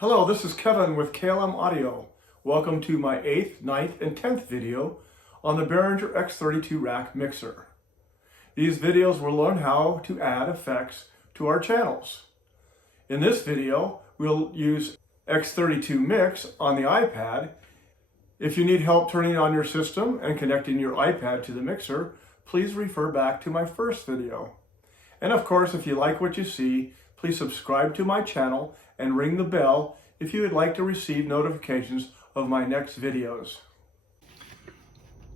Hello, this is Kevin with KLM Audio. Welcome to my 8th, 9th, and 10th video on the Behringer X32 Rack mixer. These videos will learn how to add effects to our channels. In this video, we'll use X32 Mix on the iPad. If you need help turning on your system and connecting your iPad to the mixer, please refer back to my first video. And of course, if you like what you see, please subscribe to my channel and ring the bell if you would like to receive notifications of my next videos.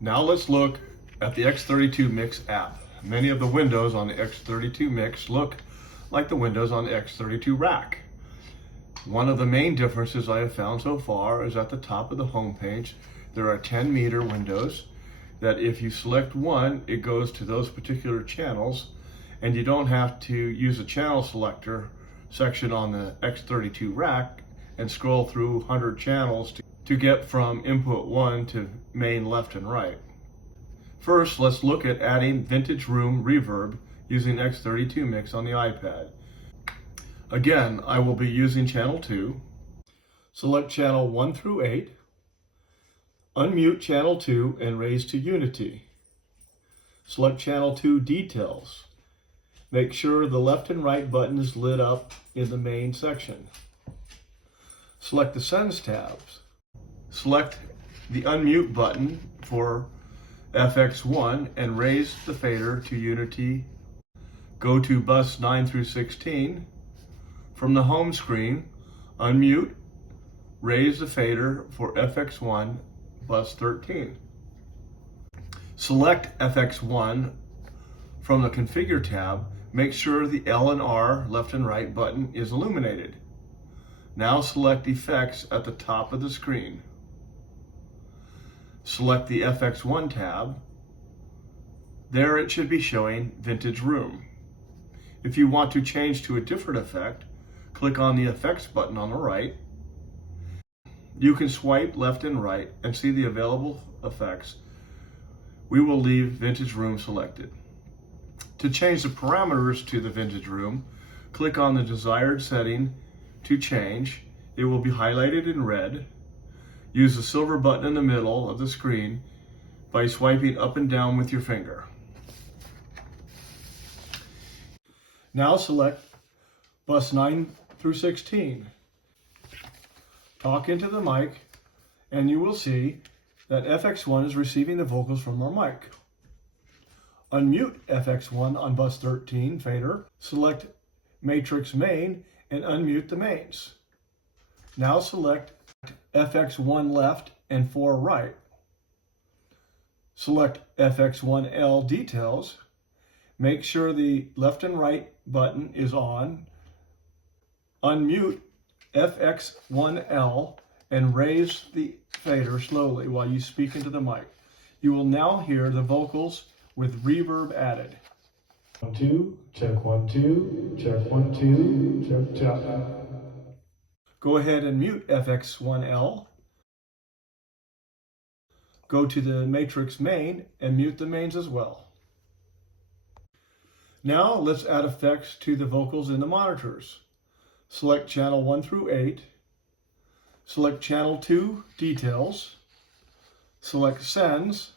Now let's look at the X32 Mix app. Many of the windows on the X32 Mix look like the windows on the X32 Rack. One of the main differences I have found so far is at the top of the home page, there are 10-meter windows that if you select one, it goes to those particular channels, and you don't have to use a channel selector section on the X32 Rack and scroll through 100 channels to get from input 1 to main left and right. First, let's look at adding vintage room reverb using X32 Mix on the iPad. Again, I will be using channel 2. Select channel 1 through 8. Unmute channel 2 and raise to unity. Select channel 2 details. Make sure the left and right button is lit up in the main section. Select the Sends tabs. Select the unmute button for FX1 and raise the fader to unity. Go to bus 9 through 16. From the home screen, unmute, raise the fader for FX1 bus 13. Select FX1 from the Configure tab. Make sure the L and R left and right button is illuminated. Now select Effects at the top of the screen. Select the FX1 tab. There it should be showing Vintage Room. If you want to change to a different effect, click on the Effects button on the right. You can swipe left and right and see the available effects. We will leave Vintage Room selected. To change the parameters to the Vintage Room, click on the desired setting to change. It will be highlighted in red. Use the silver button in the middle of the screen by swiping up and down with your finger. Now select bus 9 through 16. Talk into the mic and you will see that FX1 is receiving the vocals from our mic. Unmute FX1 on bus 13 fader. Select Matrix Main and unmute the mains. Now select FX1 left and 4 right. Select FX1L details. Make sure the left and right button is on. Unmute FX1L and raise the fader slowly while you speak into the mic. You will now hear the vocals with reverb added. 1 2 check 1 2 check 1 2 check. Go ahead and mute FX1L. Go to the Matrix Main and mute the mains as well. Now let's add effects to the vocals in the monitors. Select channel 1 through 8. Select channel 2 details. Select Sends.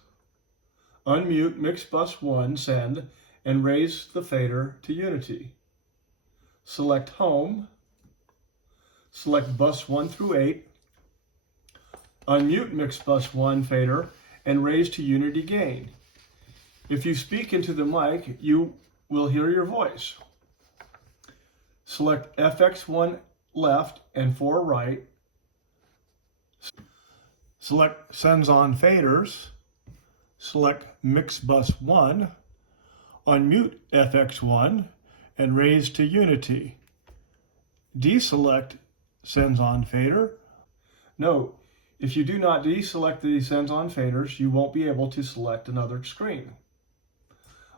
Unmute Mix Bus 1 Send and raise the fader to unity. Select Home. Select bus 1 through 8. Unmute Mix Bus 1 fader and raise to unity gain. If you speak into the mic, you will hear your voice. Select FX1 left and 4 right. Select Sends on faders. Select Mix Bus 1. Unmute FX1 and raise to unity. Deselect Sends on fader. Note, if you do not deselect the Sends on faders, you won't be able to select another screen.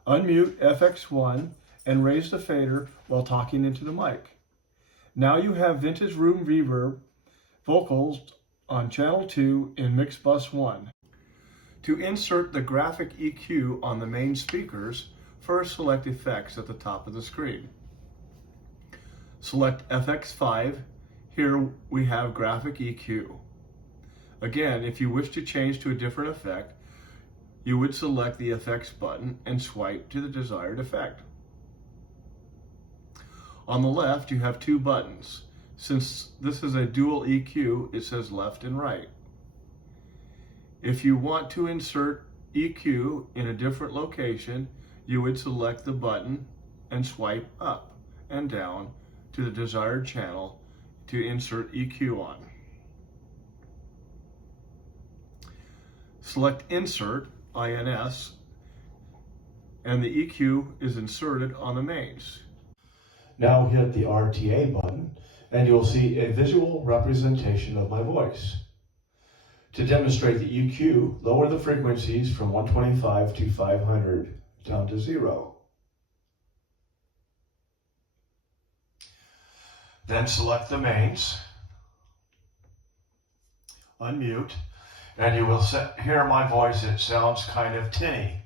Unmute FX1 and raise the fader while talking into the mic. Now you have Vintage Room reverb vocals on channel 2 in Mix Bus 1. To insert the graphic EQ on the main speakers, first select Effects at the top of the screen. Select FX5, Here we have graphic EQ. Again, if you wish to change to a different effect, you would select the effects button and swipe to the desired effect. On the left, you have two buttons. Since this is a dual EQ, it says left and right. If you want to insert EQ in a different location, you would select the button and swipe up and down to the desired channel to insert EQ on. Select Insert, INS, and the EQ is inserted on the mains. Now hit the RTA button and you'll see a visual representation of my voice. To demonstrate the EQ, lower the frequencies from 125 to 500 down to 0. Then select the mains, unmute, and you will hear my voice. It sounds kind of tinny.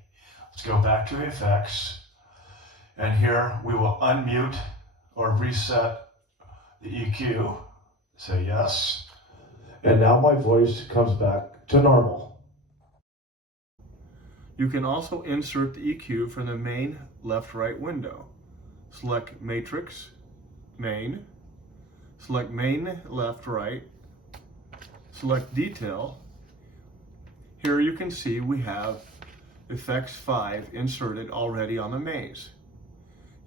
Let's go back to effects, and here we will unmute or reset the EQ. Say yes. And now my voice comes back to normal. You can also insert the EQ from the main left-right window. Select Matrix, Main, select Main Left-Right, select Detail. Here you can see we have Effects 5 inserted already on the mains.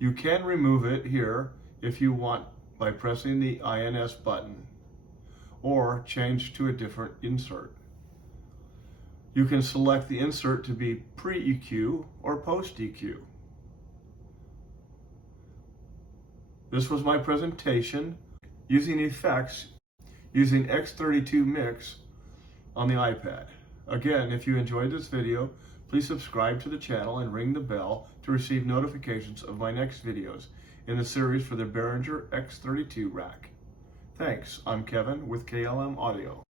You can remove it here if you want by pressing the INS button, or change to a different insert. You can select the insert to be pre-EQ or post-EQ. This was my presentation using effects using X32 Mix on the iPad. Again, if you enjoyed this video, please subscribe to the channel and ring the bell to receive notifications of my next videos in the series for the Behringer X32 Rack. Thanks, I'm Kevin with KLM Audio.